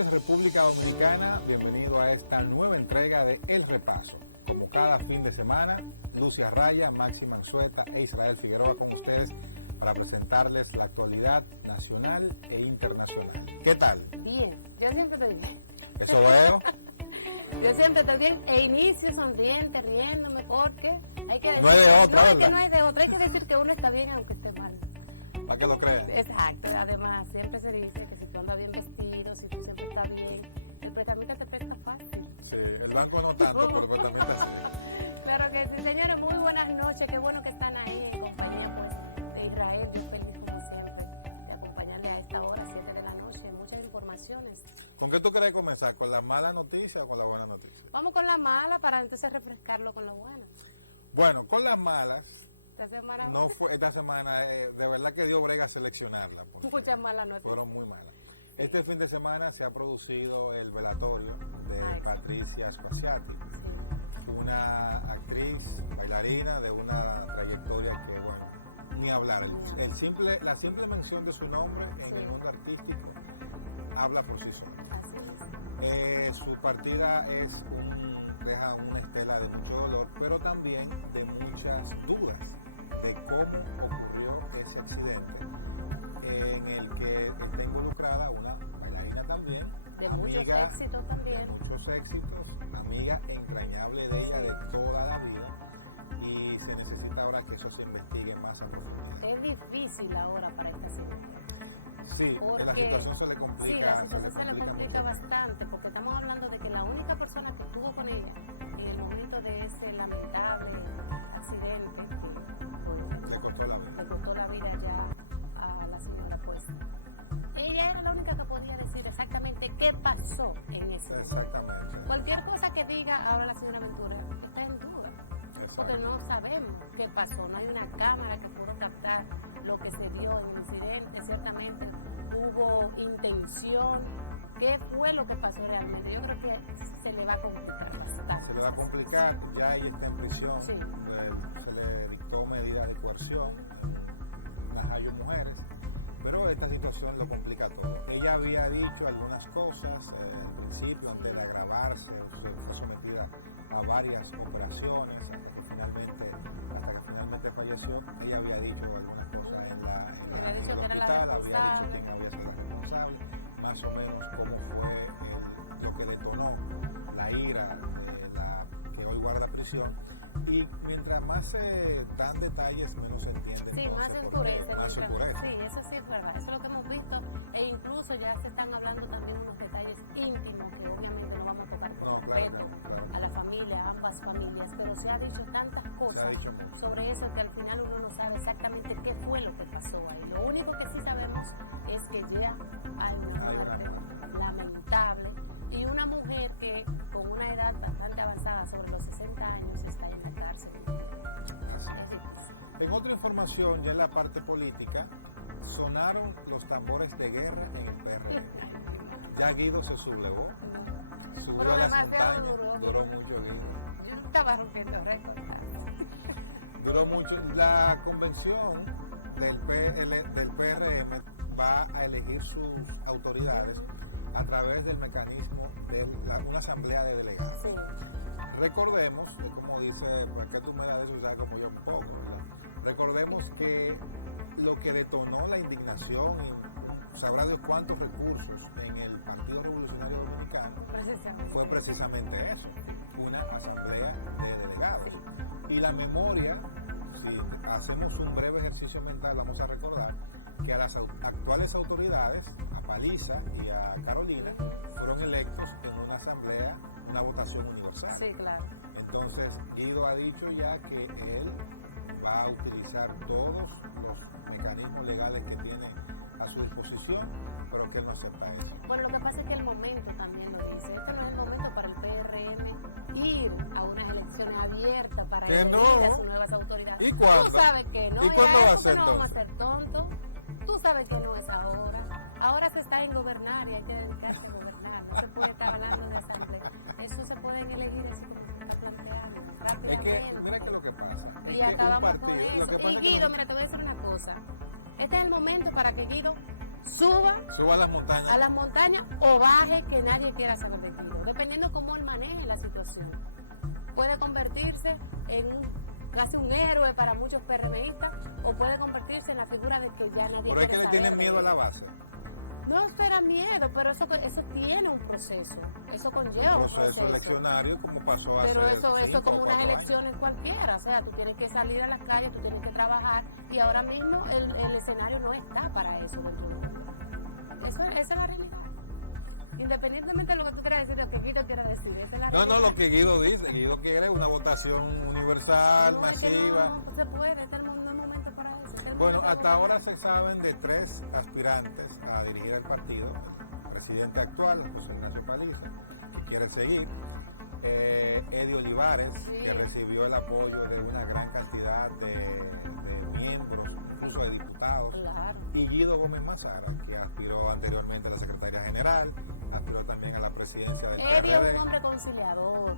noches, República Dominicana. Bienvenido a esta nueva entrega de El Repaso. Como cada fin de semana, Lucia Raya, Máxima Anzueta e Israel Figueroa con ustedes para presentarles la actualidad nacional e internacional. ¿Qué tal? Bien, yo siempre estoy bien. ¿Eso veo? Yo siempre estoy bien e inicio sonriente, riéndome, porque hay que decir... No hay de otra, no, es ¿verdad? que no hay de otra, hay que decir que uno está bien aunque esté mal. ¿Para que lo creas? Exacto, además, siempre se dice que si tú andas bien vestido, si tú siempre estás bien, el prestamista te presta fácil. Sí, el banco no tanto, pero también Claro que sí, señores, muy buenas noches, qué bueno que están ahí en compañía pues, de Israel, yo feliz como siempre de acompañarle a esta hora, 7 de la noche, muchas informaciones. ¿Con qué tú querés comenzar? ¿Con la mala noticia o con la buena noticia? Vamos con la mala para entonces refrescarlo con la buena. Bueno, con las malas, Esta semana no fue esta semana, de verdad que dio brega seleccionarla. muchas malas noticias. Fueron muy malas. Este fin de semana se ha producido el velatorio de Ay. Patricia Spaziati, una actriz, bailarina de una trayectoria que, bueno, ni hablar. La simple mención de su nombre en el mundo artístico habla por sí sola. Así es. Su partida deja una estela de mucho dolor, pero también de muchas dudas de cómo ocurrió ese accidente en el que está involucrada una bailarina también, De muchos amiga, éxitos también. muchos éxitos, amiga entrañable de ella de toda la vida, y se necesita ahora que eso se investigue más a profundidad. Es difícil ahora para esta situación. Sí, porque la situación se le complica. Sí, la situación se le complica bastante, porque estamos hablando de que la única persona que estuvo con ella en el momento de ese lamentable accidente Le costó la vida. le costó la vida ya a la señora pues. Ella era la única que podía decir exactamente qué pasó en ese momento. Exactamente. Cualquier cosa que diga ahora la señora Ventura está en duda, porque no sabemos qué pasó, no hay una cámara que pueda captar lo que se vio en el incidente, ciertamente hubo intención, qué fue lo que pasó realmente. Yo creo que se le va a complicar bastante. Se le va a complicar, ya ella está en prisión, Sí. se le dictó medida de coerción, unas hay mujeres, pero esta situación lo complica todo. Ella había dicho algunas cosas, al principio, antes de agravarse, fue sometida a varias operaciones, hasta que finalmente falleció. Ella había dicho algunas cosas Había dicho que era la hospital, había responsable. dicho que había sido responsable, más o menos cómo fue lo que detonó la ira que hoy guarda prisión. Y mientras más se dan detalles, menos se entiende. Sí, más se endurece. Más se endurece. Sí, eso sí es verdad. Eso es lo que hemos visto. E incluso ya se están hablando también unos detalles íntimos que obviamente no vamos a tocar con respeto a la familia, a ambas familias. Pero se ha dicho tantas cosas sobre eso que al final uno no sabe exactamente qué fue lo que pasó ahí. Lo único que sí sabemos es que ya hay una muerte lamentable y una mujer que con una edad bastante avanzada, sobre los 60 años, está en la cárcel. En otra información, ya en la parte política, sonaron los tambores de guerra en el PRM. Ya Guido se sublevó, subió Pero a las demasiado montañas, duró mucho Guido. Yo estaba rompiendo récords. Duró mucho. La convención del PRM va a elegir sus autoridades a través del mecanismo de una asamblea de delegados. Sí. Recordemos, como dice, porque tú me la das como yo un poco, recordemos que lo que detonó la indignación, sabrá de cuántos recursos en el Partido Revolucionario Dominicano, fue precisamente eso, una asamblea de delegados. Y la memoria, si hacemos un breve ejercicio mental, vamos a recordar que a las actuales autoridades, a Paliza y a Carolina, fueron electos en una asamblea, una votación universal. Sí, claro. Entonces, Guido ha dicho ya que él va a utilizar todos los mecanismos legales que tiene a su disposición, pero que no sepa eso. Bueno, lo que pasa es que el momento también lo dice. Este no es el momento para el PRM ir a unas elecciones abiertas para Que elegir no. a sus nuevas autoridades. ¿Y cuándo? Tú sabes que no. ¿Y cuándo va a eso ser no vamos a entonces? ser tontos. Tú sabes que no es ahora. Ahora se está en gobernar y hay que dedicarse a gobernar. No se puede estar hablando de asamblea. Eso se pueden elegir así como se está planteando. Es que, mira que lo que pasa. Es Y que acabamos un con partido, lo que eso. pasa Y es Guido, mira, te voy a decir una cosa. Este es el momento para que Guido suba a las montañas o baje, que nadie quiera saber de Guido, dependiendo cómo él maneje la situación. Puede convertirse en casi un héroe para muchos PRMistas o puede convertirse en la figura de que ya nadie quiere saber. Pero es que le tienen miedo a la base. No espera miedo, pero eso tiene un proceso, eso conlleva un proceso eleccionario, como pasó hace pero eso como unas elecciones cualquiera, o sea, tú tienes que salir a las calles, tú tienes que trabajar, y ahora mismo el escenario no está para eso. Esa es la realidad. Independientemente de lo que tú quieras decir, lo que Guido quiera decir, esa es la realidad. No, lo que Guido dice, Guido quiere una votación universal, masiva. No se puede, este es el momento para eso. Bueno, hasta ahora se saben de 3 aspirantes a dirigir el partido. El presidente actual, José Ignacio Paliza, que quiere seguir. Eddie Olivares, que recibió el apoyo de una gran cantidad de miembros, incluso de diputados. Claro. Y Guido Gómez Mazara, que aspiró anteriormente a la Secretaría General, aspiró también a la presidencia del PRD. Eddie es un hombre conciliador.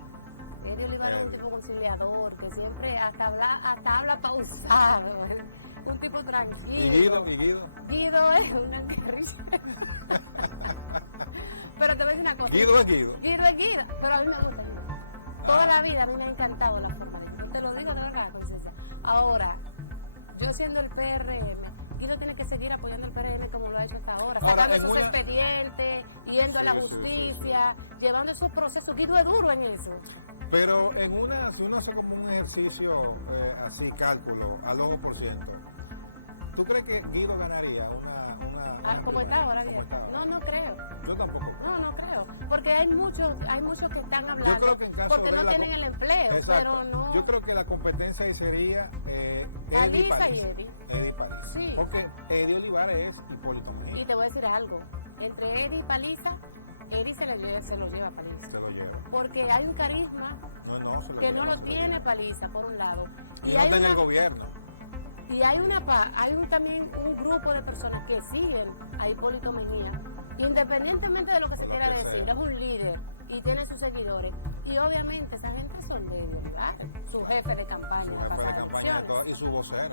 Eddie Olivares es un tipo conciliador, que siempre hasta habla pausado. Un tipo tranquilo. ¿Y Guido? Guido es un anticristo. Pero te voy a decir una cosa. Guido es Guido, pero a mí me gusta. Toda la vida a mí me ha encantado la forma de Guido. Te lo digo de verdad, conciencia. Ahora, yo siendo el PRM, Guido tiene que seguir apoyando el PRM como lo ha hecho hasta ahora. Sacando sus expedientes, yendo a la justicia, llevando esos procesos. Guido es duro en eso. Pero si uno hace como un ejercicio así, cálculo, al ojo por ciento, ¿tú crees que Guido ganaría ¿Cómo está ahora bien? No creo. Yo tampoco. No creo. Porque hay muchos que están hablando porque no tienen el empleo. Exacto. Pero no. Yo creo que la competencia ahí sería Paliza y Eddie. Sí. Porque Eddie Olivares es Hipólito Mejía. Y te voy a decir algo. Entre Eddie y Paliza, Eddie se lo lleva a Paliza. Se lo lleva. Porque hay un carisma que no lo tiene Paliza, por un lado. Y no está en el gobierno. Y hay también un grupo de personas que siguen a Hipólito Mejía, independientemente de lo que se quiera decir, es un líder y tiene sus seguidores. Y obviamente esa gente son de verdad, su jefe de campaña,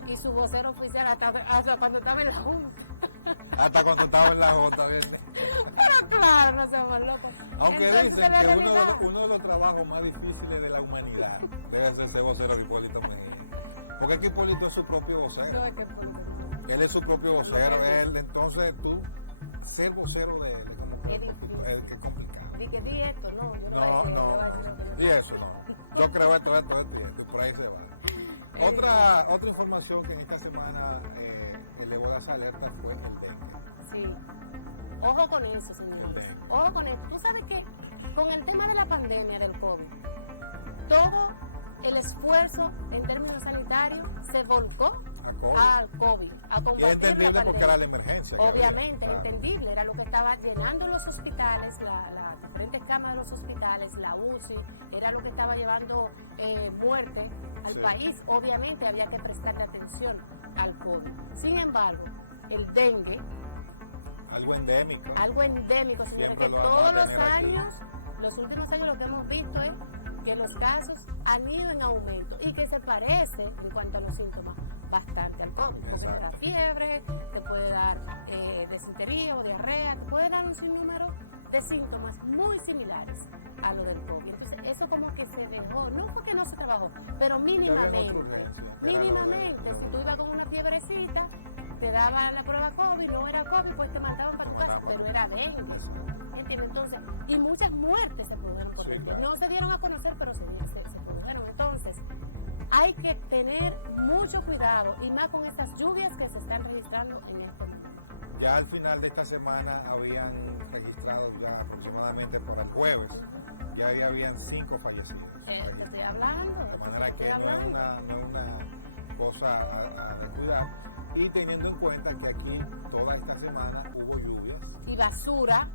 y su vocero oficial hasta cuando estaba en la Junta. Hasta cuando estaba en la Junta, bien. Pero claro, no seamos locos. Aunque entonces, dicen que uno de los trabajos más difíciles de la humanidad debe ser ser vocero de Hipólito Mejía. Porque es que Hipólito es su propio vocero. Él es su propio vocero. Entonces tú, ser vocero de él, es complicado. Y que di esto, no. Y eso no. Yo creo esto, por ahí se va. Otra información que en esta semana elevó las alertas fue el dengue. Sí. Ojo con eso, señores. Ojo con eso. Tú sabes que con el tema de la pandemia del COVID, todo el esfuerzo en términos sanitarios se volcó al COVID, a combatir. Y es entendible porque era la emergencia. Obviamente, entendible, era lo que estaba llenando los hospitales, las diferentes camas de los hospitales, la UCI, era lo que estaba llevando muerte al país. Obviamente había que prestarle atención al COVID. Sin embargo, el dengue, algo endémico, señores, que todos los años, los últimos años lo que hemos visto es que los casos han ido en aumento y que se parece, en cuanto a los síntomas, bastante al COVID. Porque te da fiebre, te puede dar desintería o diarrea, te puede dar un sinnúmero de síntomas muy similares a lo del COVID. Entonces, eso como que se dejó, no porque no se trabajó, pero mínimamente. Si tú ibas con una fiebrecita, te daban la prueba COVID, no era COVID, pues te mandaban para tu casa, pero era dengue. ¿Entiendes? Entonces, y muchas muertes se produjeron por dengue. No se dieron a conocer, pero se produjeron. Entonces, hay que tener mucho cuidado, y más con esas lluvias que se están registrando en este momento. Ya al final de esta semana habían registrado ya aproximadamente por el jueves, ya habían 5 fallecidos. Te estoy hablando. De manera que no es una cosa a cuidar. Y teniendo en cuenta que aquí toda esta semana hubo lluvias. Y basura.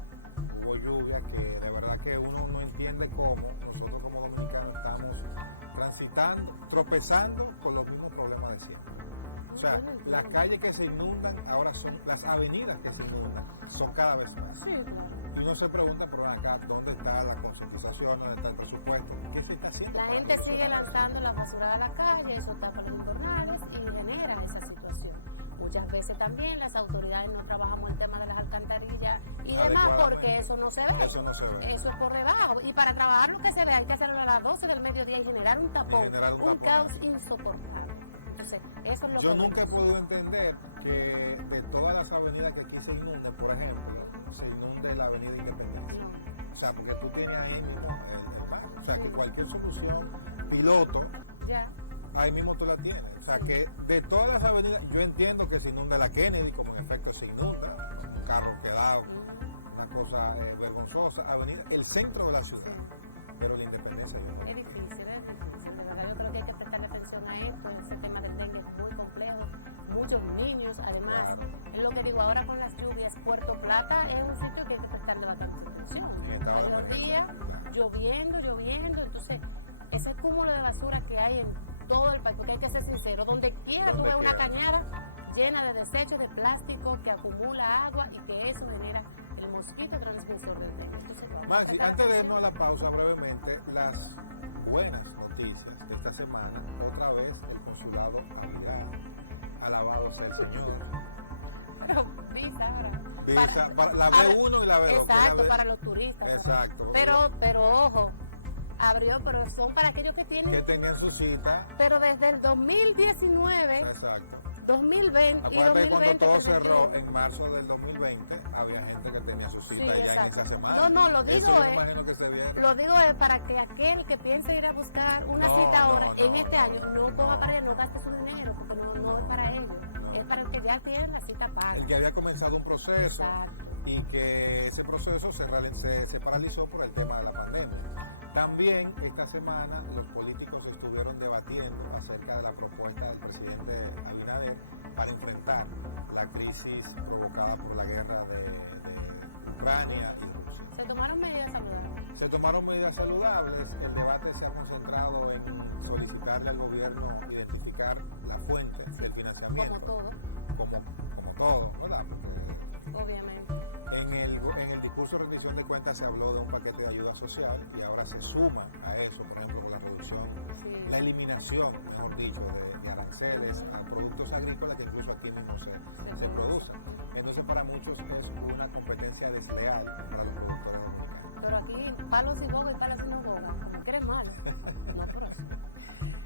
Hubo lluvia que de verdad que uno no entiende cómo nosotros como dominicanos estamos transitando, tropezando con los mismos problemas de siempre. O sea, las calles que se inundan ahora son las avenidas que se inundan, son cada vez más. Sí. Y uno se pregunta por acá, ¿dónde está la concientización, dónde está el presupuesto? ¿Qué se está haciendo? La gente sigue lanzando la basura a la calle, eso tapa los invernales y genera esa situación. Muchas veces también las autoridades no trabajamos el tema de las alcantarillas y demás porque eso no se ve. Eso no se ve. Eso es por debajo. Y para trabajar lo que se ve hay que hacerlo a las 12 del mediodía y generar un tapón, un caos insoportable. Entonces, eso es lo Yo nunca he podido entender que de todas las avenidas que aquí se inunden, por ejemplo, se inunde la avenida Independencia. O sea, porque tú tienes ahí mismo el mar. O sea, que cualquier solución piloto, ya, ahí mismo tú la tienes. O sea, que de todas las avenidas, yo entiendo que se inunda la Kennedy, como en efecto se inunda, un carro quedado, una cosa vergonzosa, avenida, el centro de la ciudad, pero la Independencia no. Es difícil, de verdad. Yo creo que hay que prestarle atención a esto. Ese tema del dengue es muy complejo, muchos niños, además, es lo que digo ahora con las lluvias. Puerto Plata es un sitio que hay que prestarle bastante atención. Varios días, lloviendo, entonces ese cúmulo de basura que hay en todo el país, porque hay que ser sincero, donde quiera tú ves una cañada llena de desechos de plástico que acumula agua y que eso genera el mosquito transmisor del dengue. Maxi, antes de irnos a la pausa brevemente, las buenas noticias de esta semana, otra vez el consulado había alabado ser Señor. Pero visa ahora. Para la B1 y la B2. Exacto, para los turistas. Exacto. Pero ojo, abrió, pero son para aquellos que tienen... Que tenían su cita. Pero desde el 2019... Exacto. 2020 y 2020 cuando todo cerró en marzo del 2020, había gente que tenía su cita ya en esa semana. No, lo digo es para que aquel que piense ir a buscar una cita ahora, en este año, no ponga para él, no gaste su dinero, porque no es para él, es para el que ya tiene la cita paga. El que había comenzado un proceso y que ese proceso se paralizó por el tema de la pandemia. También esta semana los políticos estuvieron debatiendo acerca de la propuesta del presidente Abinader para enfrentar la crisis provocada por la guerra de Ucrania y Rusia. ¿Se tomaron medidas saludables? Se tomaron medidas saludables. El debate se ha concentrado en solicitarle al gobierno identificar la fuente del financiamiento. Como todo, ¿verdad? Obviamente. En el discurso de rendición de cuentas se habló de un paquete de ayuda social y ahora se suma a eso, por ejemplo, la producción, la eliminación, mejor dicho, de aranceles a productos agrícolas que incluso aquí mismo se producen. Entonces, para muchos es una competencia desleal para los productores dominicanos. Pero aquí, palos y boga y palos y no boga, ¿crees mal? No por eso.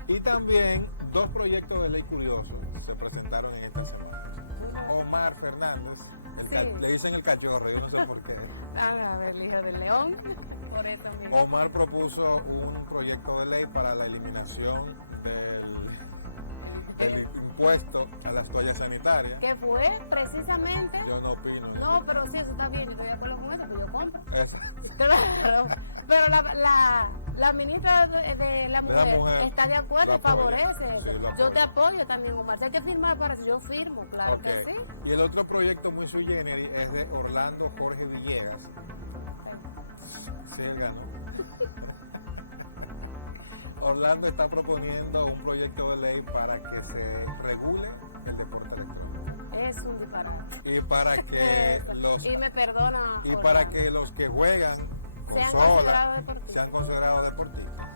Y también dos proyectos de ley curiosos se presentaron en esta semana. Omar Fernández, le dicen el cachorro, yo no sé por qué. A ver, el hijo del león, por eso mismo. Omar propuso un proyecto de ley para la eliminación del impuesto a las toallas sanitarias. ¿Qué fue? Precisamente. Yo no opino. No, pero sí, eso está bien, yo estoy de acuerdo con eso, pero yo compro. Claro, pero la ministra de la mujer está de acuerdo y favorece eso. Yo te apoyo también, Omar. Si hay que firmar para eso, yo firmo, claro que sí. Y el otro proyecto muy sui generis es de Orlando Jorge Villegas. Sí, él ganó. Orlando está proponiendo un proyecto de ley para que se regule el deporte electrónico. Es un disparate. Y para que los que juegan sean considerados deportistas.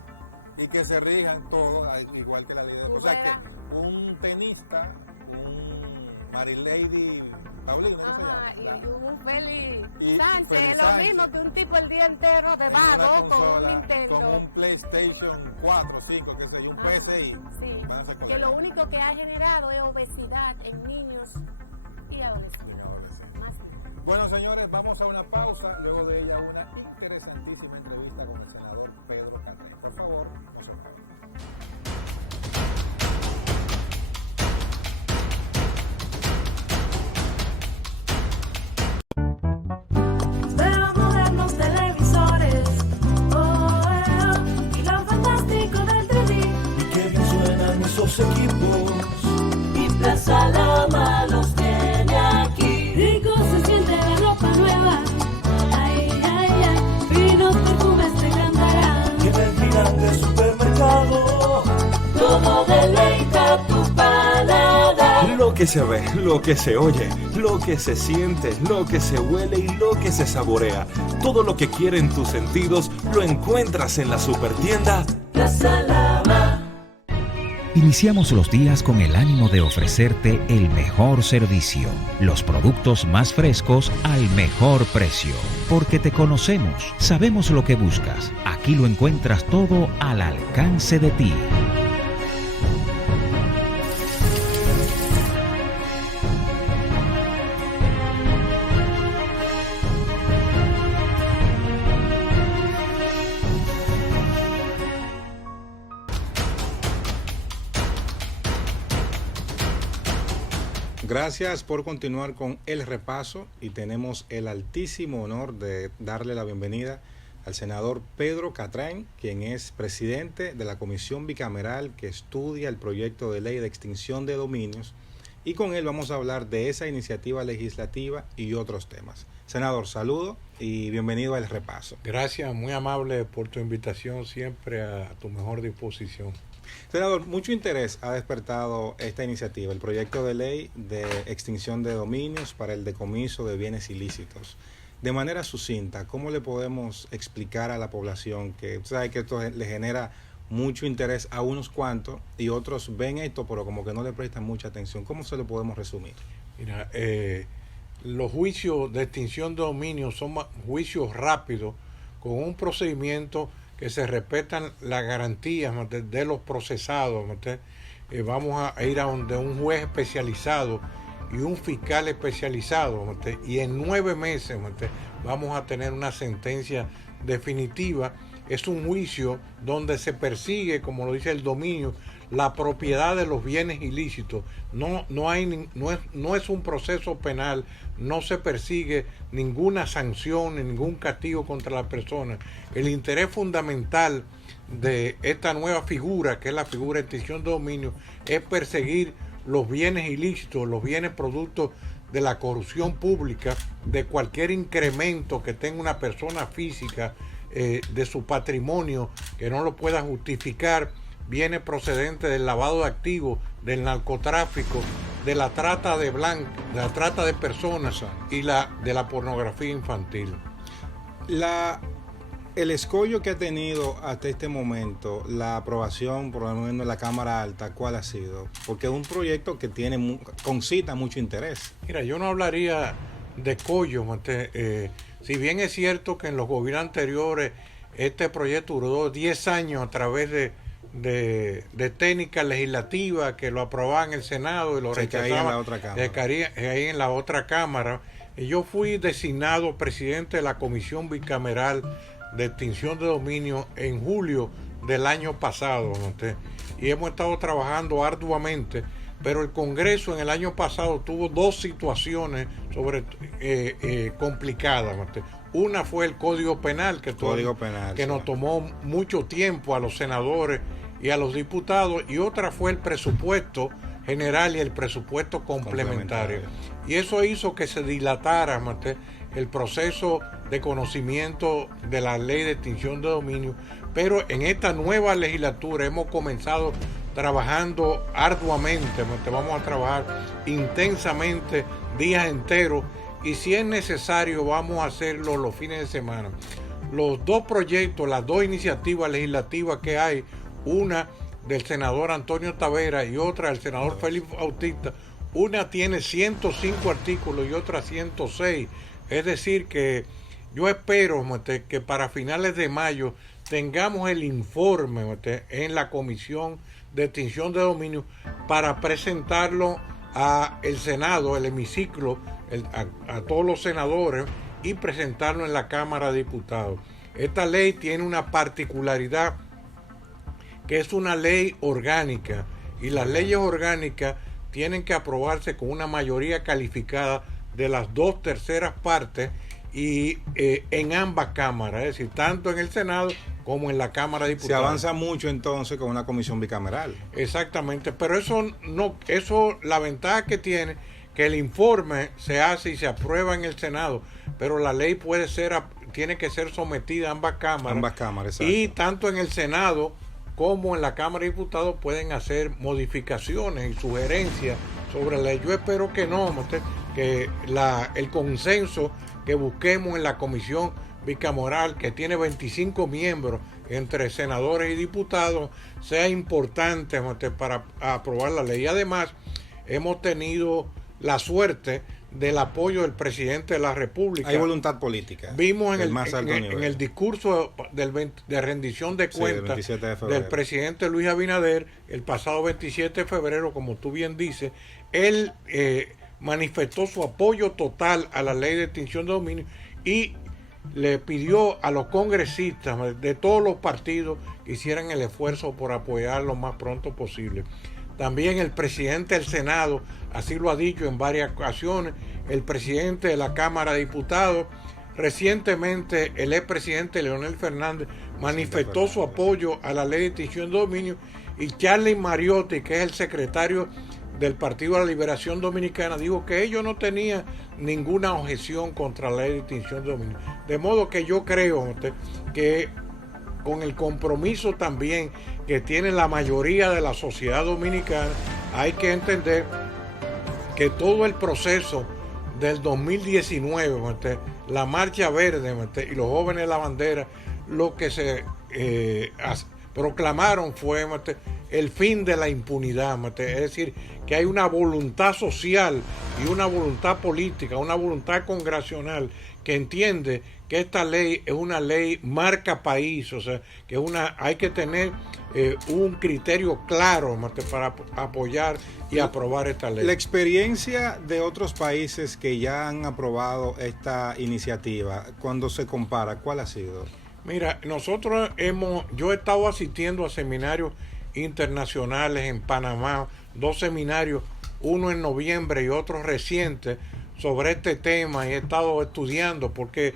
Y que se rijan todos igual que la ley de deporte. O sea que un tenista, un Marilady Paulino, y un Félix Sánchez, lo mismo que un tipo el día entero de vago con un Nintendo. Con un PlayStation 4, 5, que sé yo, un PSI. Sí, que lo único que ha generado es obesidad en niños y adolescentes. Bueno, señores, vamos a una pausa, luego de ella una interesantísima entrevista con el senador Pedro Carreño. Por favor, no se muevan. Esos equipos y Plaza Lama los tiene aquí. Rico se siente la ropa nueva, ay, ay, ay, finos perfumes te encantarán. Y en el gigante supermercado todo deleita tu paladar. Lo que se ve, lo que se oye, lo que se siente, lo que se huele y lo que se saborea. Todo lo que quieren tus sentidos lo encuentras en la supertienda Plaza Lama. Iniciamos los días con el ánimo de ofrecerte el mejor servicio, los productos más frescos al mejor precio. Porque te conocemos, sabemos lo que buscas. Aquí lo encuentras todo al alcance de ti. Gracias por continuar con el repaso y tenemos el altísimo honor de darle la bienvenida al senador Pedro Catrain, quien es presidente de la Comisión Bicameral que estudia el proyecto de ley de extinción de dominios, y con él vamos a hablar de esa iniciativa legislativa y otros temas. Senador, saludo y bienvenido al repaso. Gracias, muy amable por tu invitación, siempre a tu mejor disposición. Senador, mucho interés ha despertado esta iniciativa, el proyecto de ley de extinción de dominios para el decomiso de bienes ilícitos. De manera sucinta, ¿cómo le podemos explicar a la población que sabe que esto le genera mucho interés a unos cuantos y otros ven esto pero como que no le prestan mucha atención? ¿Cómo se lo podemos resumir? Mira, los juicios de extinción de dominios son juicios rápidos con un procedimiento que se respetan las garantías de los procesados. Vamos a ir a donde un juez especializado y un fiscal especializado, y en 9 meses vamos a tener una sentencia definitiva. Es un juicio donde se persigue, como lo dice el dominio, la propiedad de los bienes ilícitos. No es un proceso penal, no se persigue ninguna sanción, ningún castigo contra la persona. El interés fundamental de esta nueva figura, que es la figura de extinción de dominio, es perseguir los bienes ilícitos, los bienes producto de la corrupción pública, de cualquier incremento que tenga una persona física de su patrimonio que no lo pueda justificar, viene procedente del lavado de activos, del narcotráfico, de la trata de personas y de la pornografía infantil. El escollo que ha tenido hasta este momento la aprobación, por lo menos en la Cámara Alta, ¿cuál ha sido? Porque es un proyecto que concita mucho interés. Mira, yo no hablaría de escollo, si bien es cierto que en los gobiernos anteriores este proyecto duró 10 años a través de técnicas legislativas que lo aprobaban en el Senado y lo rechazaban ahí en la otra Cámara. Y yo fui designado presidente de la Comisión Bicameral de Extinción de Dominio en julio del año pasado, y hemos estado trabajando arduamente, pero el Congreso en el año pasado tuvo 2 situaciones complicadas. Una fue el Código Penal, que nos tomó mucho tiempo a los senadores y a los diputados, y otra fue el presupuesto general y el presupuesto complementario. Y eso hizo que se dilatara el proceso de conocimiento de la ley de extinción de dominio, pero en esta nueva legislatura hemos comenzado trabajando arduamente, vamos a trabajar intensamente días enteros, y si es necesario vamos a hacerlo los fines de semana. Los 2 proyectos, las 2 iniciativas legislativas que hay, una del senador Antonio Tavera y otra del senador Félix Bautista, una tiene 105 artículos y otra 106. Es decir que yo espero que para finales de mayo tengamos el informe en la Comisión de Extinción de Dominio para presentarlo a el Senado, el hemiciclo, a todos los senadores, y presentarlo en la Cámara de Diputados. Esta ley tiene una particularidad, que es una ley orgánica, y las leyes orgánicas tienen que aprobarse con una mayoría calificada de las 2/3 partes y en ambas cámaras, es decir, tanto en el Senado como en la Cámara de Diputados. Se avanza mucho entonces con una comisión bicameral. Exactamente, pero eso la ventaja que tiene, que el informe se hace y se aprueba en el Senado, pero la ley tiene que ser sometida a ambas cámaras. Ambas cámaras, exacto. Y tanto en el Senado como en la Cámara de Diputados pueden hacer modificaciones y sugerencias sobre la ley. Yo espero que no, que el consenso que busquemos en la Comisión Bicameral, que tiene 25 miembros, entre senadores y diputados sea importante para aprobar la ley. Y además hemos tenido la suerte del apoyo del presidente de la República. Hay voluntad política. Vimos en el discurso de rendición de cuentas del presidente Luis Abinader el pasado 27 de febrero, como tú bien dices, él manifestó su apoyo total a la ley de extinción de dominio y le pidió a los congresistas de todos los partidos que hicieran el esfuerzo por apoyar lo más pronto posible. También el presidente del Senado así lo ha dicho en varias ocasiones, el presidente de la Cámara de Diputados. Recientemente el expresidente Leonel Fernández manifestó su apoyo a la ley de extinción de dominio, y Charlie Mariotti, que es el secretario del Partido de la Liberación Dominicana, dijo que ellos no tenían ninguna objeción contra la ley de extinción de dominio. De modo que yo creo que con el compromiso también que tiene la mayoría de la sociedad dominicana, hay que entender que todo el proceso del 2019, la Marcha Verde y los jóvenes de la bandera, lo que se proclamaron fue el fin de la impunidad, es decir, que hay una voluntad social y una voluntad política, una voluntad congresional que entiende que esta ley es una ley marca país, o sea, que hay que tener un criterio claro para apoyar y aprobar esta ley. La experiencia de otros países que ya han aprobado esta iniciativa, cuando se compara, ¿cuál ha sido? Mira, yo he estado asistiendo a seminarios internacionales en Panamá, 2 seminarios, uno en noviembre y otro reciente, sobre este tema, y he estado estudiando porque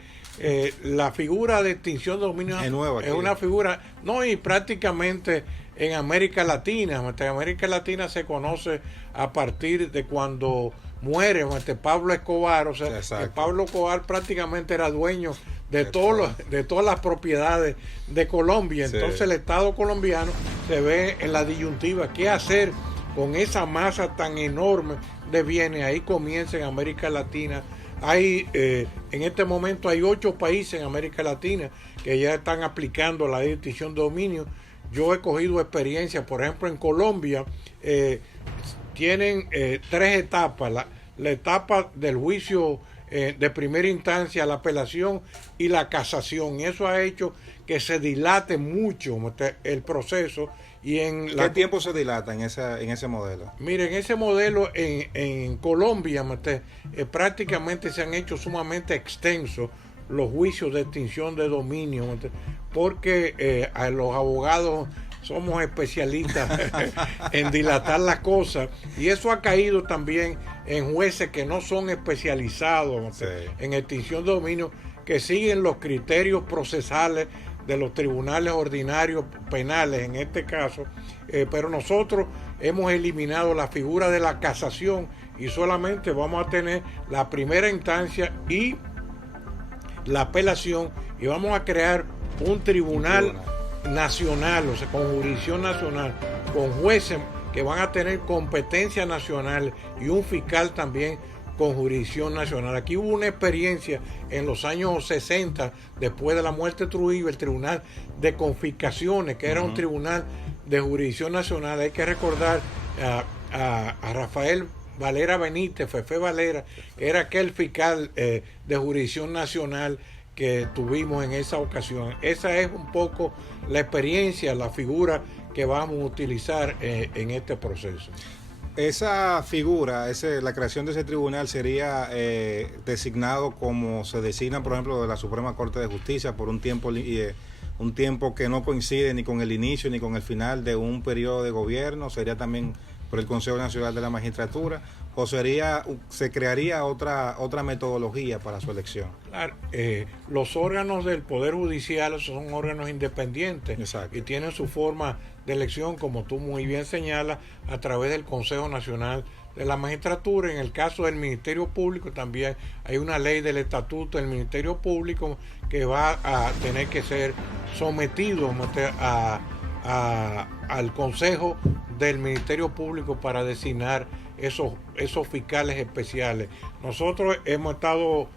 la figura de extinción de dominio es una figura, y prácticamente en América Latina. En América Latina se conoce a partir de cuando muere Pablo Escobar, o sea, que Pablo Escobar prácticamente era dueño de todas las propiedades de Colombia. Entonces el Estado colombiano se ve en la disyuntiva, ¿qué hacer con esa masa tan enorme de bienes? Ahí comienza en América Latina. En este momento hay 8 países en América Latina que ya están aplicando la ley de extinción de dominio. Yo he cogido experiencia, por ejemplo, en Colombia tienen 3 etapas: la etapa del juicio de primera instancia, la apelación y la casación. Y eso ha hecho que se dilate mucho el proceso. ¿Qué tiempo se dilata en ese modelo? Miren, ese modelo en Colombia prácticamente se han hecho sumamente extensos los juicios de extinción de dominio, porque los abogados somos especialistas en dilatar las cosas, y eso ha caído también en jueces que no son especializados en extinción de dominio, que siguen los criterios procesales de los tribunales ordinarios penales en este caso, pero nosotros hemos eliminado la figura de la casación y solamente vamos a tener la primera instancia y la apelación, y vamos a crear un tribunal nacional, o sea, con jurisdicción nacional, con jueces que van a tener competencia nacional y un fiscal también con jurisdicción nacional. Aquí hubo una experiencia en los años 60, después de la muerte de Trujillo, el Tribunal de Confiscaciones, que era un tribunal de jurisdicción nacional. Hay que recordar a Rafael Valera Benítez, Fefe Valera, que era aquel fiscal de jurisdicción nacional que tuvimos en esa ocasión. Esa es un poco la experiencia, la figura que vamos a utilizar en este proceso. Esa figura, la creación de ese tribunal sería designado como se designa, por ejemplo, de la Suprema Corte de Justicia por un tiempo que no coincide ni con el inicio ni con el final de un periodo de gobierno. Sería también por el Consejo Nacional de la Magistratura, o se crearía otra metodología para su elección. Claro, los órganos del Poder Judicial son órganos independientes. Exacto. Y tienen su forma de elección, como tú muy bien señalas, a través del Consejo Nacional de la Magistratura. En el caso del Ministerio Público también hay una ley del estatuto del Ministerio Público que va a tener que ser sometido al Consejo del Ministerio Público para designar esos fiscales especiales. Nosotros hemos estado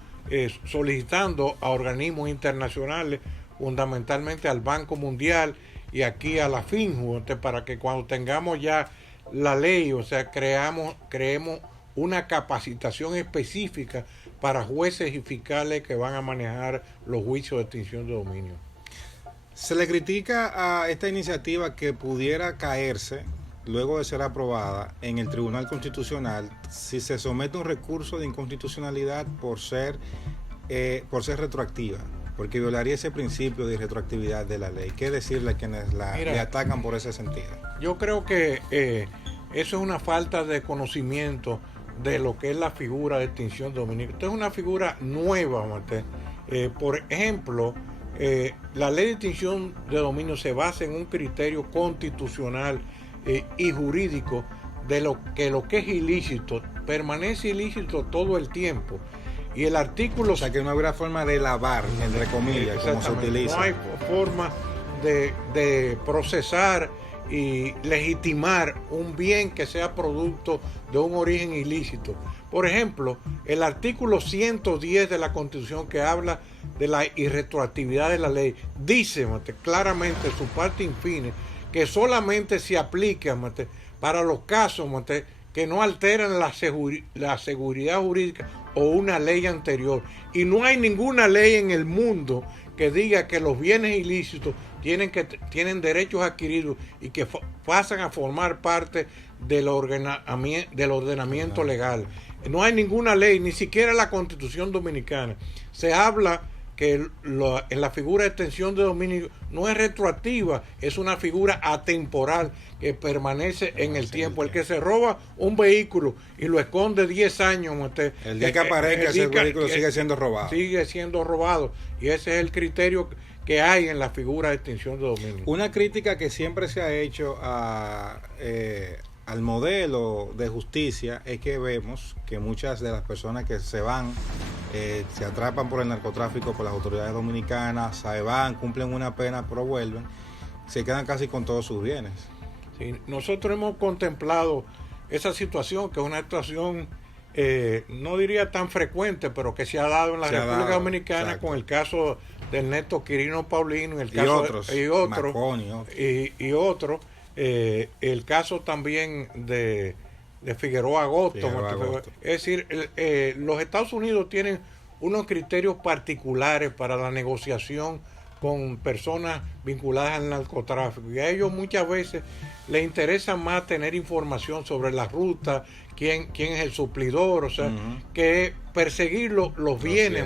solicitando a organismos internacionales fundamentalmente al Banco Mundial y aquí a la FINJU, para que cuando tengamos ya la ley, o sea, creemos una capacitación específica para jueces y fiscales que van a manejar los juicios de extinción de dominio. Se le critica a esta iniciativa que pudiera caerse luego de ser aprobada en el Tribunal Constitucional si se somete un recurso de inconstitucionalidad por ser retroactiva, porque violaría ese principio de retroactividad de la ley. ¿Qué decirle a quienes le atacan por ese sentido? Yo creo que eso es una falta de conocimiento de lo que es la figura de extinción de dominio. Esto es una figura nueva, Martín. Por ejemplo, la ley de extinción de dominio se basa en un criterio constitucional y jurídico de lo que es ilícito permanece ilícito todo el tiempo. Y el artículo... O sea, que no habrá forma de lavar, entre comillas, como se utiliza. No hay forma de procesar y legitimar un bien que sea producto de un origen ilícito. Por ejemplo, el artículo 110 de la Constitución, que habla de la irretroactividad de la ley, dice claramente en su parte infine que solamente se aplica para los casos que no alteran la seguridad jurídica o una ley anterior. Y no hay ninguna ley en el mundo que diga que los bienes ilícitos tienen derechos adquiridos y que pasan a formar parte del ordenamiento legal. No hay ninguna ley, ni siquiera la Constitución Dominicana. Se habla que en la figura de extensión de dominio no es retroactiva, es una figura atemporal que permanece en el tiempo. El que se roba un vehículo y lo esconde 10 años, el día que aparezca ese vehículo sigue siendo robado. Sigue siendo robado, y ese es el criterio que hay en la figura de extinción de dominio. Una crítica que siempre se ha hecho al modelo de justicia es que vemos que muchas de las personas que se van, se atrapan por el narcotráfico por las autoridades dominicanas, se van, cumplen una pena, pero vuelven, se quedan casi con todos sus bienes. Sí, nosotros hemos contemplado esa situación, que es una situación, no diría tan frecuente, pero que se ha dado en la República Dominicana. Exacto. Con el caso del Neto Quirino Paulino, el caso y otros. El caso también de Figueroa Agosto. Es decir, los Estados Unidos tienen unos criterios particulares para la negociación con personas vinculadas al narcotráfico, y a ellos muchas veces les interesa más tener información sobre la ruta, quién es el suplidor, o sea, que perseguir los bienes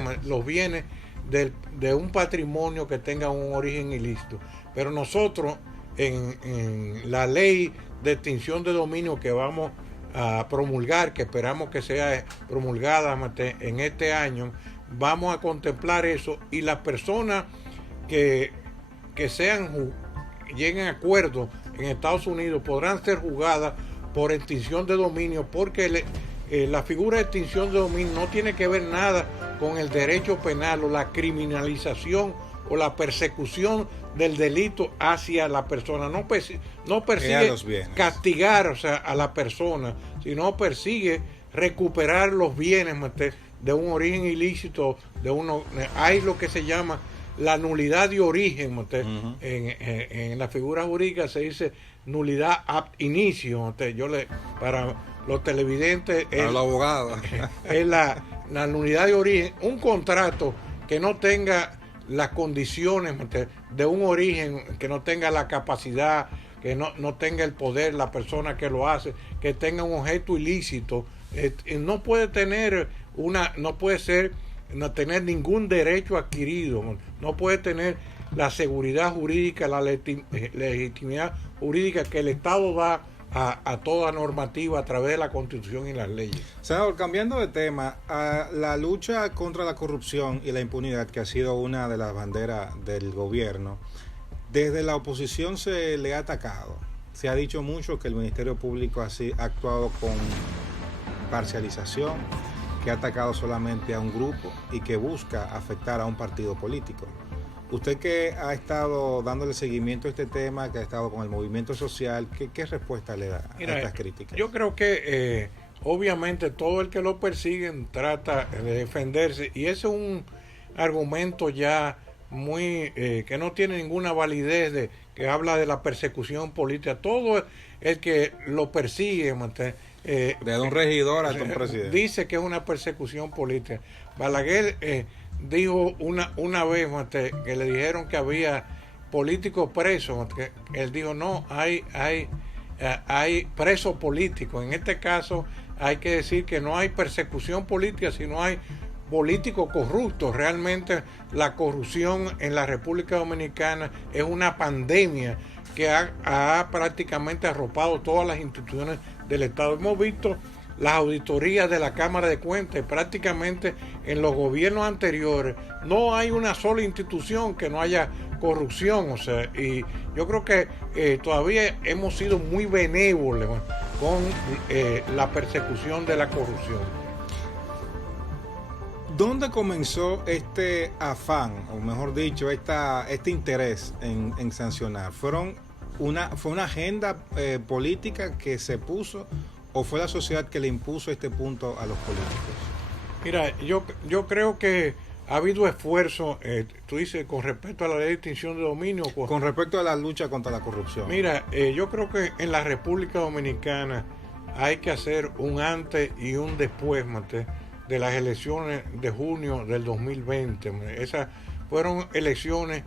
de un patrimonio que tenga un origen ilícito. Pero nosotros, en la ley de extinción de dominio que vamos a promulgar, que esperamos que sea promulgada en este año, vamos a contemplar eso, y las personas que lleguen a acuerdo en Estados Unidos podrán ser juzgadas por extinción de dominio, porque la figura de extinción de dominio no tiene que ver nada con el derecho penal o la criminalización o la persecución del delito hacia la persona. No persigue castigar, o sea, a la persona, sino persigue recuperar los bienes de un origen ilícito. Hay lo que se llama la nulidad de origen. En la figura jurídica se dice nulidad ab inicio. Para los televidentes, para los abogados, es la nulidad de origen. Un contrato que no tenga las condiciones de un origen, que no tenga la capacidad, que no tenga el poder la persona que lo hace, que tenga un objeto ilícito, no puede tener tener ningún derecho adquirido, no puede tener la seguridad jurídica, la legitimidad jurídica que el Estado da a toda normativa a través de la Constitución y las leyes. Senador, cambiando de tema, la lucha contra la corrupción y la impunidad, que ha sido una de las banderas del gobierno, desde la oposición se le ha atacado. Se ha dicho mucho que el Ministerio Público ha actuado con parcialización, que ha atacado solamente a un grupo y que busca afectar a un partido político. Usted, que ha estado dándole seguimiento a este tema, que ha estado con el movimiento social, ¿qué respuesta le da a estas críticas? Yo creo que obviamente todo el que lo persigue trata de defenderse, y ese es un argumento ya que no tiene ninguna validez, que habla de la persecución política. Todo el que lo persigue, desde un regidor hasta un presidente, dice que es una persecución política. Balaguer dijo una vez que le dijeron que había políticos presos, que él dijo no, hay presos políticos. En este caso hay que decir que no hay persecución política, sino hay políticos corruptos. Realmente la corrupción en la República Dominicana es una pandemia que ha prácticamente arropado todas las instituciones del Estado. Hemos visto las auditorías de la Cámara de Cuentas y prácticamente en los gobiernos anteriores no hay una sola institución que no haya corrupción, y yo creo que todavía hemos sido muy benévolos con la persecución de la corrupción. ¿Dónde comenzó este afán, o mejor dicho, este interés en sancionar? ¿Fue una agenda política que se puso o fue la sociedad que le impuso este punto a los políticos? Mira, yo creo que ha habido esfuerzo, tú dices, con respecto a la ley de extinción de dominio. Con respecto a la lucha contra la corrupción. Mira, yo creo que en la República Dominicana hay que hacer un antes y un después, de las elecciones de junio del 2020. Esas fueron elecciones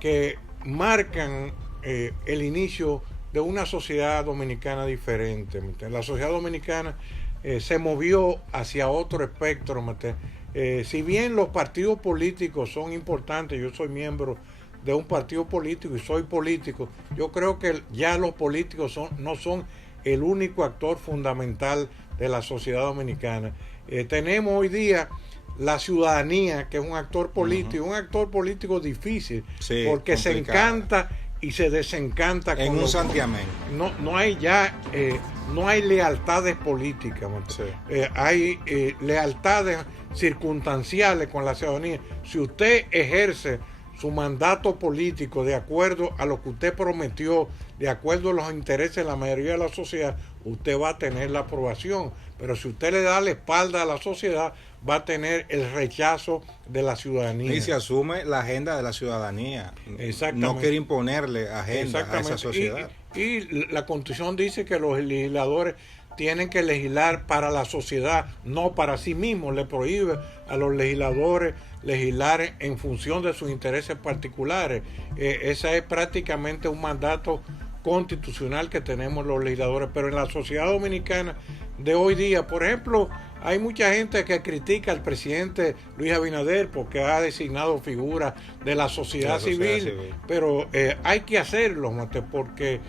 que marcan el inicio de una sociedad dominicana diferente. La sociedad dominicana se movió hacia otro espectro. Si bien los partidos políticos son importantes, yo soy miembro de un partido político y soy político, yo creo que ya los políticos no son el único actor fundamental de la sociedad dominicana. Tenemos hoy día la ciudadanía, que es un actor político, un actor político difícil, sí, porque complicado. Se encanta y se desencanta en un santiamén. No hay ya no hay lealtades políticas, sí. Hay lealtades circunstanciales con la ciudadanía. Si usted ejerce su mandato político de acuerdo a lo que usted prometió, de acuerdo a los intereses de la mayoría de la sociedad, usted va a tener la aprobación. Pero si usted le da la espalda a la sociedad, va a tener el rechazo de la ciudadanía. Y se asume la agenda de la ciudadanía. Exactamente. No quiere imponerle agenda a esa sociedad. Y la Constitución dice que los legisladores tienen que legislar para la sociedad, no para sí mismos. Le prohíbe a los legisladores legislar en función de sus intereses particulares. Ese es prácticamente un mandato constitucional que tenemos los legisladores. Pero en la sociedad dominicana de hoy día, por ejemplo, hay mucha gente que critica al presidente Luis Abinader porque ha designado figuras de la sociedad civil, pero hay que hacerlo, porque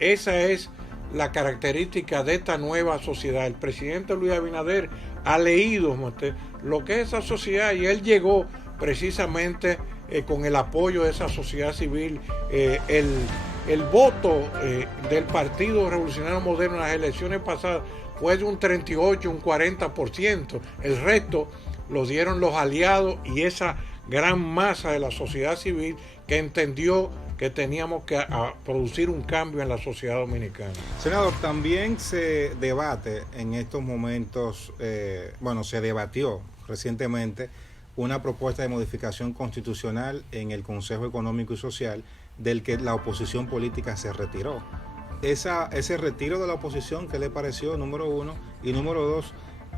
esa es la característica de esta nueva sociedad. El presidente Luis Abinader ha leído lo que es esa sociedad y él llegó precisamente con el apoyo de esa sociedad civil. El voto del Partido Revolucionario Moderno en las elecciones pasadas fue de un 38, un 40%. El resto lo dieron los aliados y esa gran masa de la sociedad civil que entendió que teníamos que producir un cambio en la sociedad dominicana. Senador, también se debate en estos momentos, se debatió recientemente una propuesta de modificación constitucional en el Consejo Económico y Social, del que la oposición política se retiró. Ese retiro de la oposición, ¿qué le pareció? Número uno. Y número dos,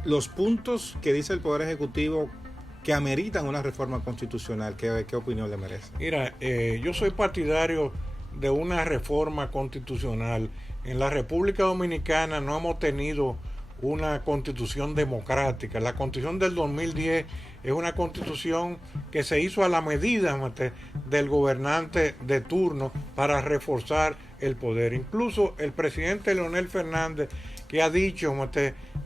los puntos que dice el Poder Ejecutivo que ameritan una reforma constitucional, ¿qué opinión le merece? Mira, yo soy partidario de una reforma constitucional. En la República Dominicana no hemos tenido una constitución democrática. La constitución del 2010 es una constitución que se hizo a la medida del gobernante de turno para reforzar el poder. Incluso el presidente Leonel Fernández, que ha dicho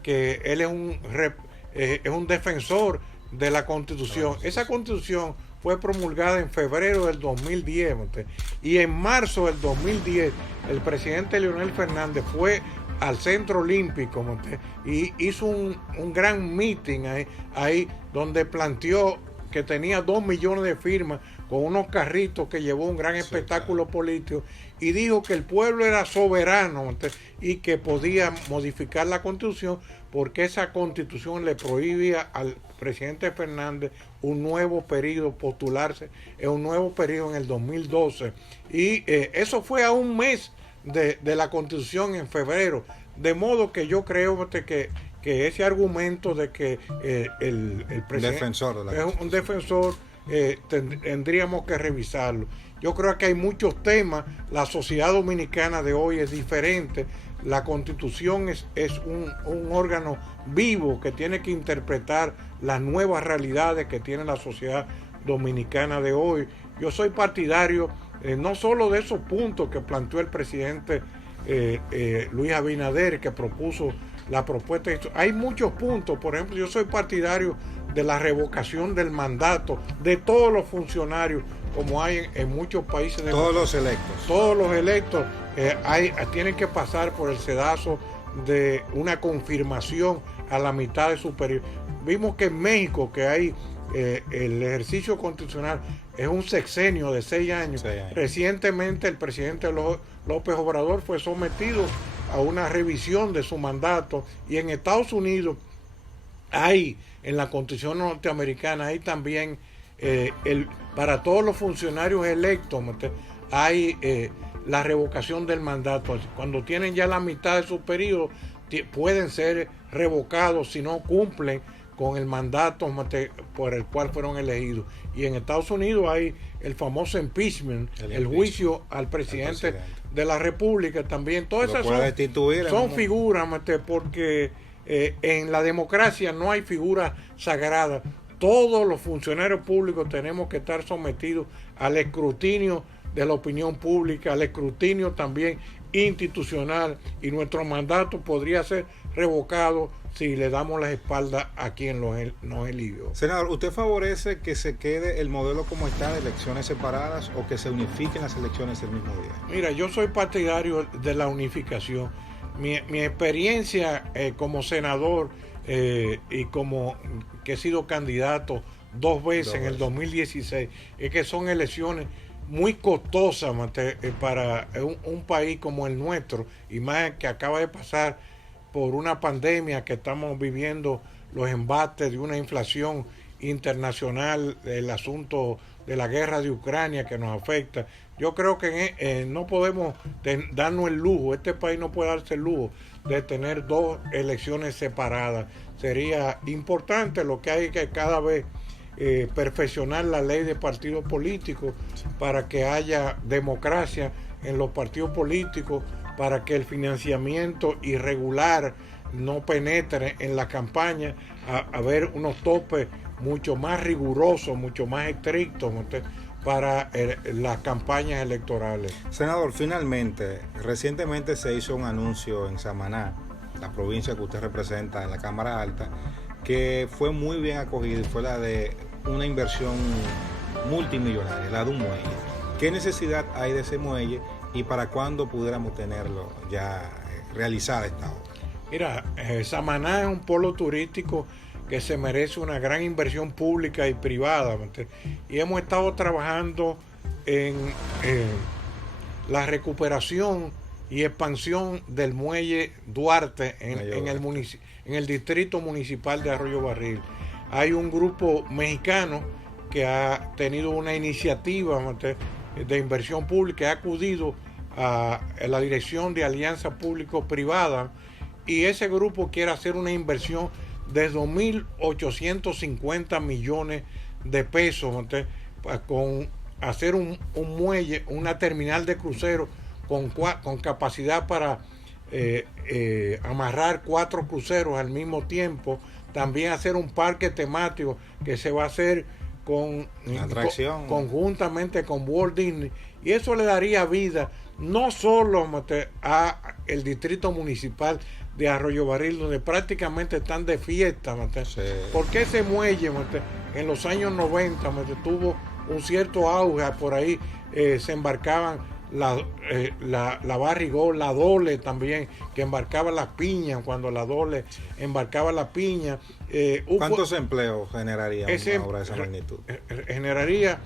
que él es un defensor de la constitución. Esa constitución fue promulgada en febrero del 2010 y en marzo del 2010 el presidente Leonel Fernández fue al Centro Olímpico y hizo un gran meeting ahí donde planteó que tenía 2 millones de firmas con unos carritos, que llevó un gran espectáculo político, y dijo que el pueblo era soberano y que podía modificar la constitución porque esa constitución le prohibía al presidente Fernández un nuevo periodo, postularse en un nuevo periodo en el 2012. Y eso fue a un mes de la Constitución en febrero. De modo que yo creo que ese argumento de que el presidente es un defensor, tendríamos que revisarlo. Yo creo que hay muchos temas. La sociedad dominicana de hoy es diferente. La Constitución es un órgano vivo que tiene que interpretar las nuevas realidades que tiene la sociedad dominicana de hoy. Yo soy partidario no solo de esos puntos que planteó el presidente Luis Abinader, que propuso la propuesta. Hay muchos puntos. Por ejemplo, yo soy partidario de la revocación del mandato de todos los funcionarios, como hay en muchos países. Todos los electos tienen que pasar por el sedazo de una confirmación a la mitad de su periodo. Vimos que en México, que hay el ejercicio constitucional es un sexenio de 6 años. Recientemente el presidente López Obrador fue sometido a una revisión de su mandato, y en Estados Unidos hay, en la Constitución norteamericana, hay también para todos los funcionarios electos hay la revocación del mandato. Cuando tienen ya la mitad de su periodo, pueden ser revocados si no cumplen con el mandato por el cual fueron elegidos. Y en Estados Unidos hay el famoso impeachment, el juicio al presidente de la República también. Todas esas son figuras, porque en la democracia no hay figuras sagradas. Todos los funcionarios públicos tenemos que estar sometidos al escrutinio de la opinión pública, al escrutinio también institucional, y nuestro mandato podría ser revocado si le damos la espalda a quien nos eligió. Senador, ¿usted favorece que se quede el modelo como está de elecciones separadas o que se unifiquen las elecciones el mismo día? Mira, yo soy partidario de la unificación. Mi experiencia como senador y como que he sido candidato 2 veces en el 2016 es que son elecciones muy costosas para un país como el nuestro, y más que acaba de pasar por una pandemia, que estamos viviendo los embates de una inflación internacional, el asunto de la guerra de Ucrania que nos afecta. Yo creo que no podemos darnos el lujo, este país no puede darse el lujo de tener 2 elecciones separadas. Sería importante. Lo que hay que cada vez perfeccionar la ley de partidos políticos para que haya democracia en los partidos políticos, para que el financiamiento irregular no penetre en la campaña, a ver unos topes mucho más rigurosos, mucho más estrictos para las campañas electorales. Senador, finalmente, recientemente se hizo un anuncio en Samaná, la provincia que usted representa en la Cámara Alta, que fue muy bien acogido, y fue la de una inversión multimillonaria, la de un muelle. ¿Qué necesidad hay de ese muelle y para cuándo pudiéramos tenerlo ya realizada esta obra? Mira, Samaná es un polo turístico que se merece una gran inversión pública y privada, y hemos estado trabajando en la recuperación y expansión del muelle Duarte en el distrito municipal de Arroyo Barril. Hay un grupo mexicano que ha tenido una iniciativa de inversión pública, ha acudido a la Dirección de Alianza Público-Privada, y ese grupo quiere hacer una inversión de 2.850 millones de pesos con hacer un muelle, una terminal de cruceros con capacidad para amarrar 4 cruceros al mismo tiempo. También hacer un parque temático que se va a hacer conjuntamente con Walt Disney, y eso le daría vida no solo a el distrito municipal de Arroyo Barril, donde prácticamente están de fiesta, porque ese muelle en los años 90 tuvo un cierto auge. Por ahí se embarcaban la Barrigol, la Dole también, que embarcaba las piñas, cuando la Dole embarcaba la piña. ¿Cuántos empleos generaría una obra de esa magnitud? Generaría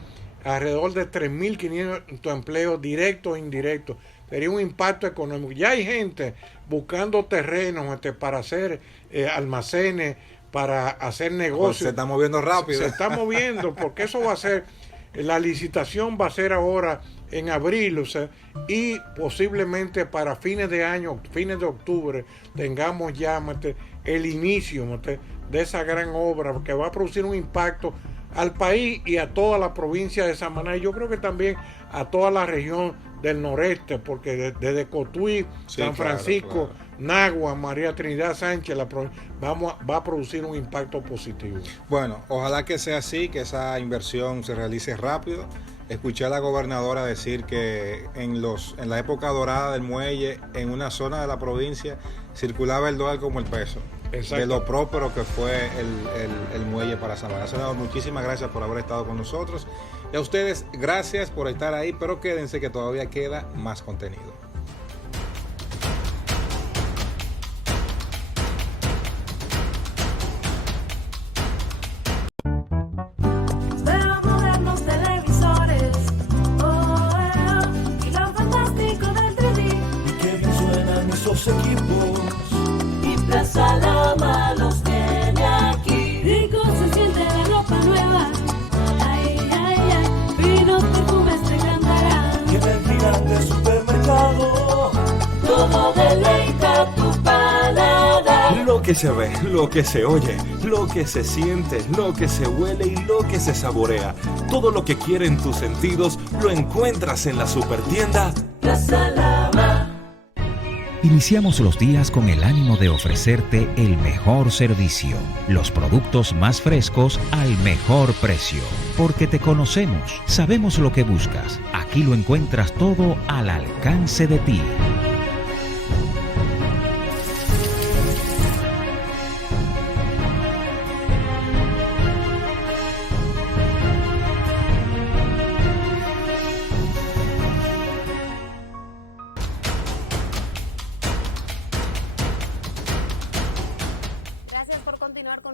alrededor de 3.500 empleos directos e indirectos. Sería un impacto económico. Ya hay gente buscando terrenos para hacer almacenes para hacer negocios. Pues se está moviendo rápido. Se está moviendo, porque eso va a ser, la licitación va a ser ahora en abril, o sea, y posiblemente para fines de año, fines de octubre, tengamos ya el inicio de esa gran obra que va a producir un impacto al país y a toda la provincia de Samaná, y yo creo que también a toda la región del noreste, porque desde Cotuí, San Francisco, claro. Nagua, María Trinidad Sánchez, va a producir un impacto positivo. Bueno, ojalá que sea así, que esa inversión se realice rápido. Escuché a la gobernadora decir que en la época dorada del muelle, en una zona de la provincia, circulaba el dólar como el peso. Exacto. De lo próspero que fue el muelle para Samaná. Senador, muchísimas gracias por haber estado con nosotros. Y a ustedes, gracias por estar ahí, pero quédense que todavía queda más contenido. Equipos y Plaza Lama los tiene aquí. Rico se siente la ropa nueva, ay, ay, ay, finos perfumes te cantarán. Y en el gigante supermercado todo deleita tu paladar. Lo que se ve, lo que se oye, lo que se siente, lo que se huele y lo que se saborea. Todo lo que quieren tus sentidos lo encuentras en la supertienda Plaza Lama. Iniciamos los días con el ánimo de ofrecerte el mejor servicio, los productos más frescos al mejor precio. Porque te conocemos, sabemos lo que buscas. Aquí lo encuentras todo al alcance de ti.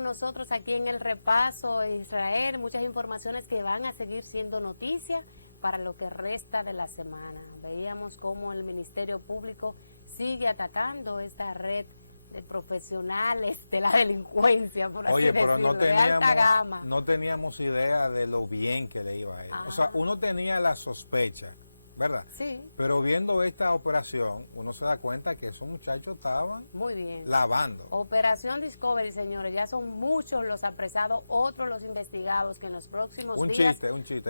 Nosotros aquí en el repaso de Israel, muchas informaciones que van a seguir siendo noticia para lo que resta de la semana. Veíamos cómo el Ministerio Público sigue atacando esta red de profesionales de la delincuencia, por así decirlo, de alta gama. No teníamos idea de lo bien que le iba a ir. O sea, uno tenía la sospecha, ¿verdad? Sí. Pero viendo esta operación, uno se da cuenta que esos muchachos estaban muy bien lavando. Operación Discovery, señores, ya son muchos los apresados, otros los investigados que en los próximos días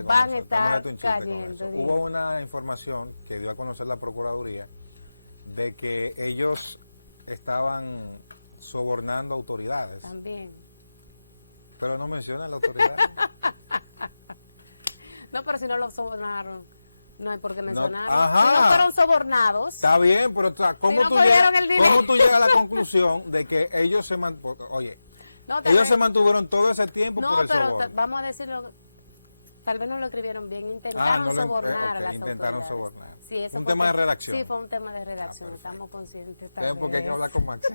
van a estar cayendo. Hubo una información que dio a conocer la Procuraduría de que ellos estaban sobornando autoridades. También. Pero no mencionan la autoridad. No, pero si no los sobornaron. No hay por qué mencionar. No, si no fueron sobornados. Está bien, pero ¿cómo, tú llegas a la conclusión de que ellos se mantuvieron? Oye, ellos se mantuvieron todo ese tiempo por el soborno. Pero vamos a decirlo, tal vez no lo escribieron bien, intentaron sobornar a las intentaron autoridades. Sobornar. Sí, eso un tema de redacción. Sí, fue un tema de redacción, estamos conscientes. Porque hay que hablar con Max.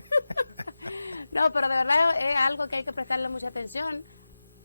No, pero de verdad es algo que hay que prestarle mucha atención.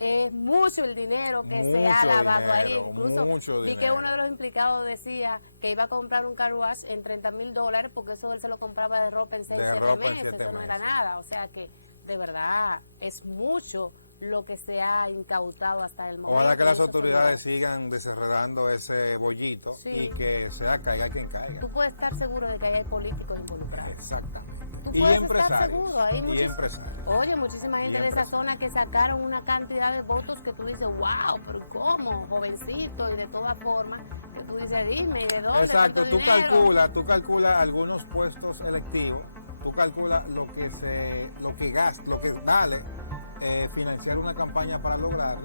Es mucho el dinero que se ha lavado ahí. Incluso vi que uno de los implicados decía que iba a comprar un car wash en $30,000 porque eso él se lo compraba de ropa en 6-7 meses. Eso no era nada. O sea que de verdad es mucho lo que se ha incautado hasta el momento. Ojalá que las autoridades sigan desenredando ese bollito y que sea caiga quien caiga. Tú puedes estar seguro de que hay políticos involucrados. Exactamente. Tú y puedes estar seguro. Hay muchísima gente de esa zona que sacaron una cantidad de votos que tú dices, wow, pero ¿cómo? Jovencito y de todas formas, que tú dices, dime, ¿y de dónde? Exacto, tú calculas algunos puestos electivos, tú calculas lo que vale financiar una campaña para lograrlo,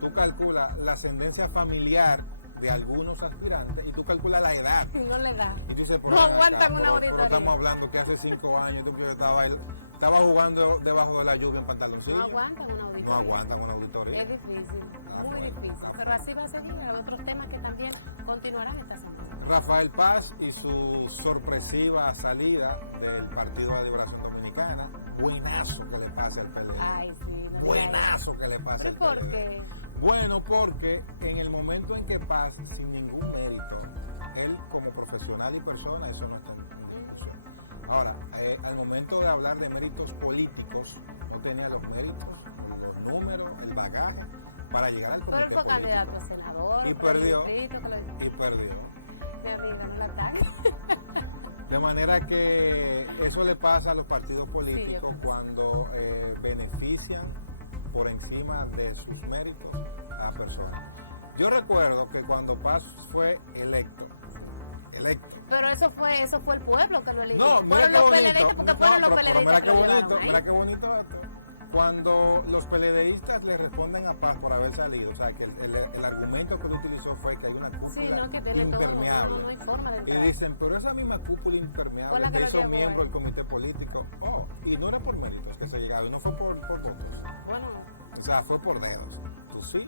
tú calculas la ascendencia familiar de algunos aspirantes y tú calculas la edad. No la edad. Y tú dices, no aguantan una auditoría. Estamos hablando que hace 5 años estaba jugando debajo de la lluvia en pantaloncillo. No aguantan una auditoría. No aguantan una auditoría. Es difícil, muy difícil. Pero así va a seguir. Hay otros temas que también continuarán esta semana. Rafael Paz y su sorpresiva salida del Partido de la Liberación Dominicana. Buenazo que le pase al PLD. Ay, sí. Buenazo que le pase al PLD. ¿Por qué? Bueno, porque en el momento en que Paz, sin ningún mérito, él como profesional y persona, eso no está en discusión. Ahora, al momento de hablar de méritos políticos, no tenía los méritos, los números, el bagaje para llegar al comité. Pero él fue candidato a senador. Y perdió. Y perdió. La de manera que eso le pasa a los partidos políticos cuando benefician por encima de sus méritos a personas. Yo recuerdo que cuando Paz fue electo. Pero eso fue el pueblo que lo eligió. No, fueron los PLDistas, porque fueron los PLDistas que lo bonito, mira qué bonito cuando los PLDistas le responden a Paz por haber salido, o sea que el argumento que él utilizó fue que hay una cúpula impermeable. No hay forma de y dicen, pero esa misma cúpula impermeable que hizo miembro del comité político, y no era por méritos que se llegaba, y no fue por votos. Bueno, o sea, fue por dedos. Tú sí.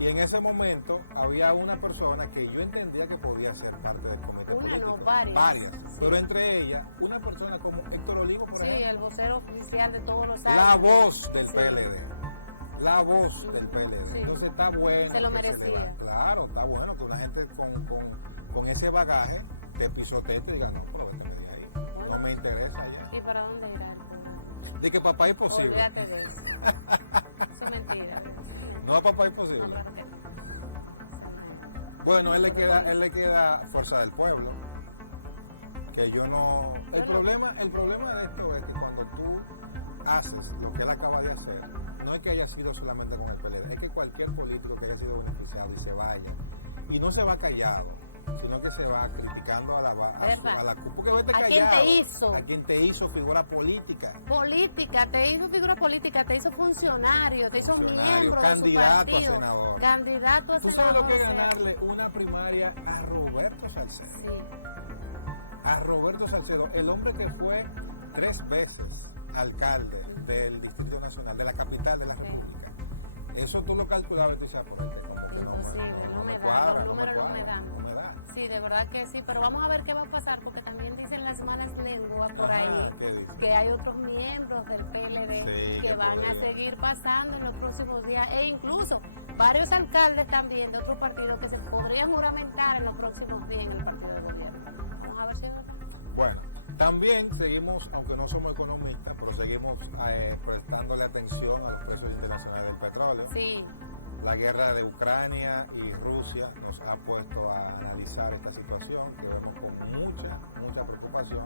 Y en ese momento había una persona que yo entendía que podía ser parte del comité político. Varias. Sí. Pero entre ellas, una persona como Héctor Olivo, por ejemplo. Sí, el vocero oficial de todos los años. La voz del PLD. La voz del PLD. Sí. Entonces está bueno. Se lo merecía. Claro, está bueno que una gente con ese bagaje de pisotete diga, no, pero ahí. No me interesa ya. ¿Y para dónde irá? De que papá es posible. Olvídate de eso. Eso es mentira. No, papá, imposible. Bueno, él le queda fuerza del pueblo. Que yo no. El problema de esto es que cuando tú haces lo que él acaba de hacer, no es que haya sido solamente con el PLD, es que cualquier político que haya sido beneficiado y se vaya, y no se va callado, sino que se va criticando a la porque vete callado. ¿A quién te hizo? A quien te hizo figura política. Te hizo figura política, te hizo funcionario, te hizo miembro candidato de su partido. A senador. Candidato a senador. ¿Tú sabes lo que es ganarle una primaria a Roberto Salcedo? Sí. A Roberto Salcedo, el hombre que fue 3 veces alcalde del Distrito Nacional, de la capital de la República. Eso tú lo calculabas y tú sabes, imposible, no me da, los números no me dan. Sí, de verdad que sí, pero vamos a ver qué va a pasar, porque también dicen las malas lenguas por ahí que hay otros miembros del PLD que van a seguir pasando en los próximos días, e incluso varios alcaldes también de otros partidos que se podrían juramentar en los próximos días en el partido de gobierno. Vamos a ver si bueno, también seguimos, aunque no somos economistas, pero seguimos prestándole atención a los precios internacionales del petróleo. Sí. La guerra de Ucrania y Rusia nos ha puesto a analizar esta situación, que vemos con mucha preocupación.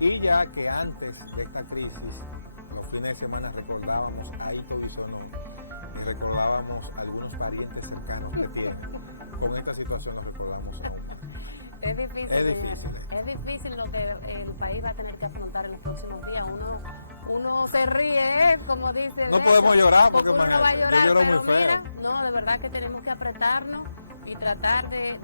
Y ya que antes de esta crisis, los fines de semana recordábamos a Ito Bisonó y recordábamos a algunos parientes cercanos que tienen. Con esta situación lo recordamos hoy. Es difícil lo que el país va a tener que afrontar en los próximos días. Uno se ríe, como dice. No podemos llorar porque uno no va a llorar, yo lloro pero muy feo. mira, no, de verdad que tenemos que apretarnos y tratar de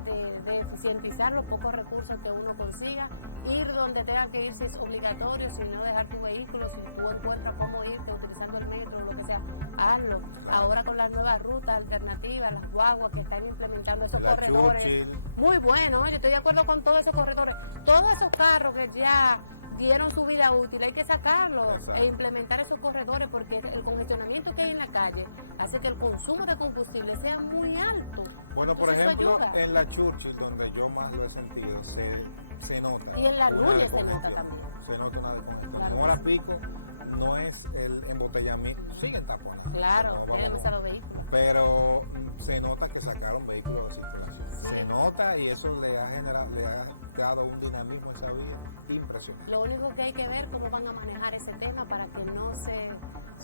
eficientizar los pocos recursos que uno consiga. Ir donde tenga que ir si es obligatorio, si no dejar tu vehículo, si tú encuentras cómo irte utilizando el metro, lo que sea, hazlo. Ahora con las nuevas rutas alternativas, las guaguas que están implementando esos corredores. Muy bueno, yo estoy de acuerdo con todos esos corredores. Todos esos carros que ya dieron su vida útil, hay que sacarlos e implementar esos corredores, porque el congestionamiento que hay en la calle hace que el consumo de combustible sea muy alto. Bueno, por ejemplo, en la Churchill, donde yo más lo he sentido, se nota. Y en la Luria se nota también. Se nota una descongestión. Ahora pico no es el embotellamiento, sigue tapando. Claro, tiene demasiados vehículos. Pero se nota que sacaron vehículos de circulación. Se nota y eso le ha dado un dinamismo a esa vida impresionante. Lo único que hay que ver cómo van a manejar ese tema para que no se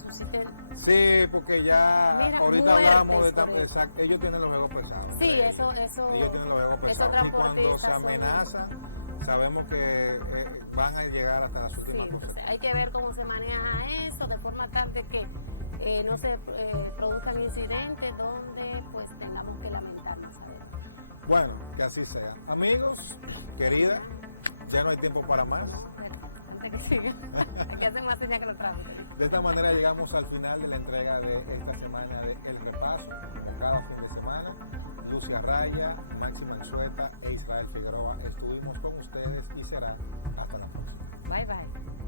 suscite. Sí, porque ya ahorita hablamos de exacto, ellos tienen los egos pesados. Sí, eso ellos tienen los egos pesados. Y cuando se amenaza, sabemos que van a llegar hasta las últimas cosas. Hay que ver cómo se maneja eso de forma tal de que no se produzcan incidentes donde pues tengamos que lamentarnos. Bueno, que así sea. Amigos, querida, ya no hay tiempo para más. Hay que hacer más señas que los tramos. De esta manera llegamos al final de la entrega de esta semana de El Repaso, cada fin de semana. Lucia Raya, Máxima Anzueta e Israel Figueroa estuvimos con ustedes y será hasta la próxima. Bye bye.